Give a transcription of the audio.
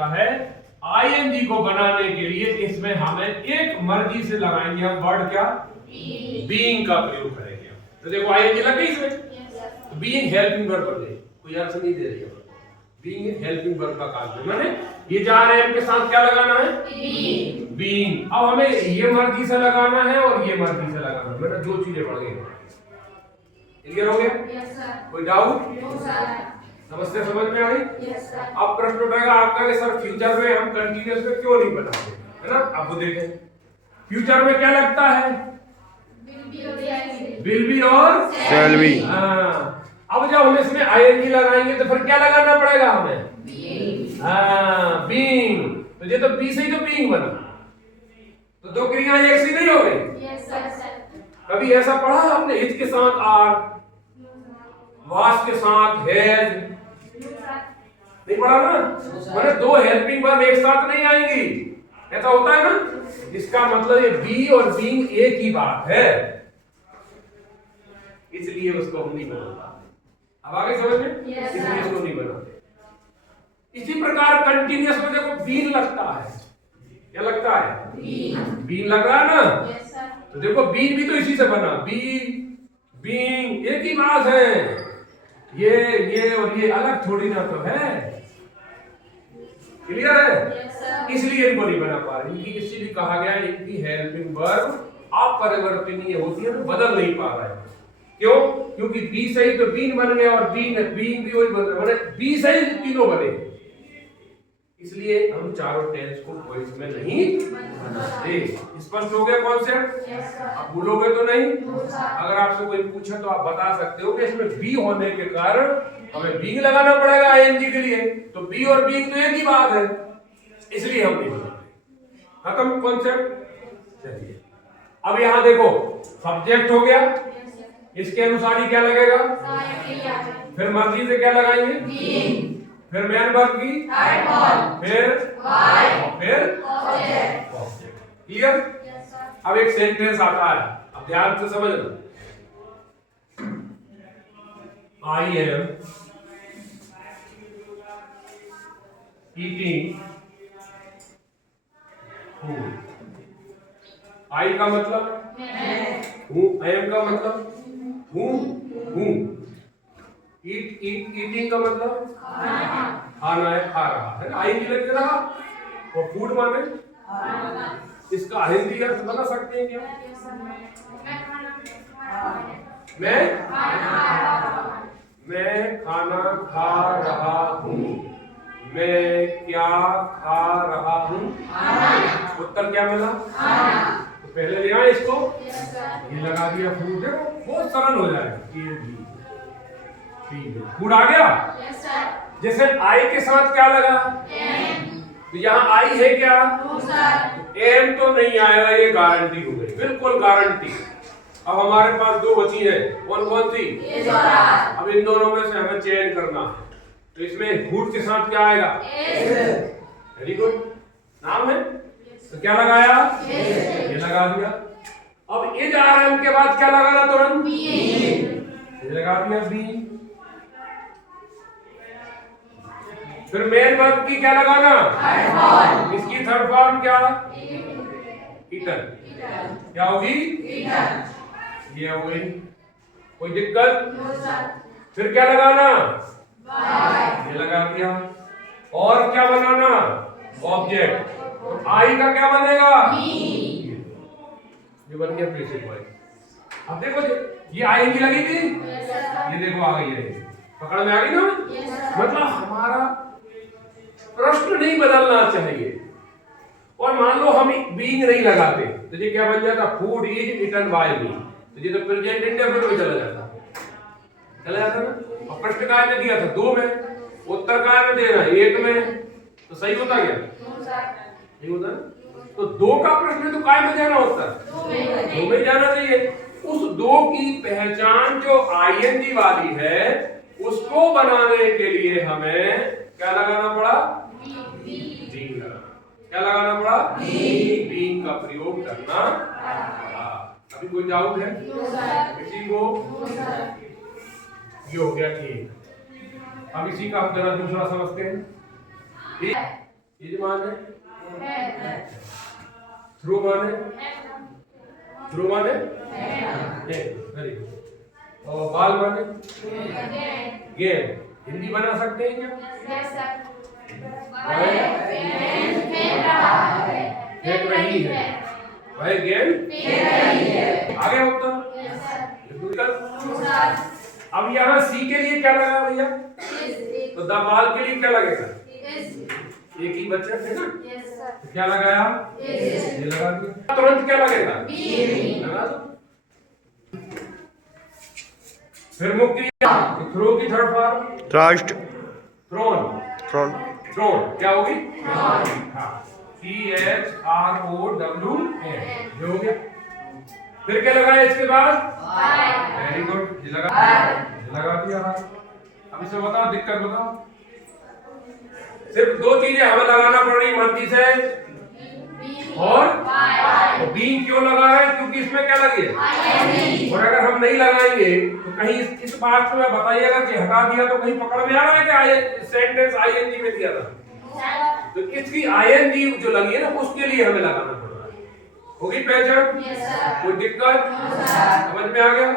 जाता है आईएनजी को बनाने के लिए इसमें हमें एक मर्जी से लगाएंगे हम वर्ड क्या बीइंग का प्रयोग करेंगे। तो देखो आईएनजी लग गई इसमें, तो बीइंग हेल्पिंग वर्ब बन गई, कोई अर्थ नहीं दे रही है। बीइंग एक हेल्पिंग वर्ब का काम है, माने ये जा रहे हैं के साथ क्या लगाना है बीइंग। अब हमें ये मर्जी से लगाना है और ये मर्जी से लगाना है, मतलब दो चीजें पड़ गई। क्लियर हो गया? Yes sir. कोई डाउट? No sir. समस्या समझ में आ गई? Yes sir. अब प्रश्न उठेगा आपका कि सर फ्यूचर में हम कंटीन्यूअस में क्यों नहीं बनाते, है ना? अब वो देखें फ्यूचर में क्या लगता है विल बी और शैल बी। हाँ, अब जब हम इसमें आईएनजी लगाएंगे तो फिर क्या लगाना पड़ेगा हमें हाँ बीइंग। तो ये तो बी से ही तो बीइंग बना, तो दो क्रियाएं एक सी नहीं हो गई। Yes sir. कभी ऐसा पढ़ा आपने हिज के साथ आर, वास के साथ हैज, नहीं पढ़ा ना? मैंने दो हेल्पिंग वर्ब एक साथ नहीं आएंगी, ऐसा होता है ना? इसका मतलब ये बी और बीइंग एक ही बात है, इसलिए उसको हम नहीं बनाते। अब आगे समझ में? इसलिए इसको नहीं बनाते। इसी प्रकार कंटीन्यूअस में देखो बीइंग लगता है, क्या लगता है बीइंग लग रहा है ना? Yes sir. तो देखो बीइंग भी तो इसी से बना, बी बीइंग एक ही बात है, ये और ये अलग थोड़ी ना तो है। क्लियर है? Yes sir. इसलिए इनको नहीं बना पा रहे, इनकी इसीलिए कहा गया है इनकी हेल्पिंग वर्ब अपरिवर्तनीय होती है, तो बदल नहीं पा रहा है। क्यों? क्योंकि बी से ही तो बीइंग बन गया और बीइंग भी वही बन गया, मतलब बी से ही तीनों बने, इसलिए हम चारों टेंस को वॉइस में नहीं बनाते। स्पष्ट हो गया कॉन्सेप्ट? Yes sir. अब भूलोगे तो नहीं? No sir. अगर आपसे कोई पूछे तो आप बता सकते हो कि इसमें बी होने के कारण हमें बीइंग लगाना पड़ेगा आईएनजी के लिए, तो बी और बीइंग तो एक ही बात है, इसलिए हम नहीं बनाते। खत्म कॉन्सेप्ट? चलिए अब यहां देखो सब्जेक्ट हो गया, इसके अनुसार ही क्या लगेगा, फिर मर्जी से क्या लगाएंगे बीइंग, फिर मेन वर्ब की थर्ड फॉर्म, फिर वाई, फिर ऑब्जेक्ट। क्लियर? Yes sir. अब एक सेंटेंस आता है, अब ध्यान से समझना। I am eating food. I का मतलब हूँ, आई एम का मतलब हूँ, ईटिंग का मतलब खाना है, खा रहा है, आई भी लग रहा, और फूड माने इसका हिंदी अर्थ बता सकते हैं क्या? मैं खाना खा रहा हूँ, मैं क्या खा रहा हूँ? उत्तर क्या मिला? तो पहले ले आए इसको, ये लगा दिया फूड, देखो बहुत सरल हो जाएगा। फूड आ गया। Yes sir. जैसे आई के साथ क्या लगा, तो यहाँ आई है क्या? No sir. एम तो नहीं आएगा, ये गारंटी हो गई, बिल्कुल गारंटी। अब हमारे पास दो बची है, कौन कौन सी? इज और आर। अब इन दोनों में से हमें चयन करना है, तो इसमें फूड के साथ क्या आएगा? वेरी गुड, नाम है तो क्या लगाया? ये लगा दिया। अब इज आर एम के बाद क्या लगाना तुरंत? ये लगा दिया बी। फिर मेन वर्ब की क्या लगाना? थर्ड फॉर्म, इसकी थर्ड फॉर्म क्या? ईटन। क्या होगी? ईटन। ये हो गई, कोई दिक्कत? No sir. फिर क्या लगाना? वाई। ये लगा दिया। और क्या बनाना? ऑब्जेक्ट। तो आई का क्या बनेगा? ये बन गया प्रेसिड वॉइस। अब देखो ये आईएनजी लगी थी, ये देखो आ गई है, पकड़ में आ गई ना? मतलब हमारा प्रश्न नहीं बदलना चाहिए। और मान लो हम बीइंग नहीं लगाते तो ये क्या बन जाता? फूड इज ईटन बाय मी, तो ये तो प्रेजेंट इंडेफिनिट में चला जाता ना। और प्रश्न काय में दिया था? दो में, उत्तर काय में दे रहा है? एक में, तो सही होता क्या? नहीं होता ना? तो दो का प्रश्न तो काय में देना होता? दो में जाना चाहिए। उस दो की पहचान जो आईएनजी वाली है उसको बनाने के लिए हमें क्या लगाना पड़ा? बीइंग लगाना। क्या लगाना पड़ा? बीइंग का प्रयोग करना पड़ा। अभी कोई डाउट है किसी को? ये हो गया ठीक। अब इसी का हम जरा दूसरा समझते हैं। इज माने है थ्रू माने थ्रू माने है वेरी गुड। और बॉल माने गेम। हिंदी बना सकते हैं क्या? यस सर फेंक रही है वह गेंद आगे होता अब यहाँ सी के लिए क्या लगा भैया? तो द बॉल के लिए क्या लगेगा? एक ही बच्चा है ना, तो क्या लगाया? ये लगा दिया। तुरंत क्या लगेगा? लगा दो। फिर मुक्ति थ्रो की third form trust thrown. Thrown thrown क्या होगी? हाँ THROWN ये हो गया। फिर क्या लगाया इसके बाद? वेरी गुड ये लगा दिया। अब इसे बताओ दिक्कत बताओ। सिर्फ दो चीजें हमें लगाना पड़ रही मर्जी से और बीन क्यों लगा रहे हैं? क्योंकि इसमें क्या लगी है और अगर हम नहीं लगाएंगे तो कहीं इस बात में बताइएगा कि हटा दिया तो कहीं पकड़ में आ रहा है कि आई सेंटेंस आईएनजी में दिया था तो इसकी आईएनजी जो लगी है ना उसके लिए हमें लगाना पड़ रहा है। होगी पहचान? कोई दिक्कत समझ में आ गया?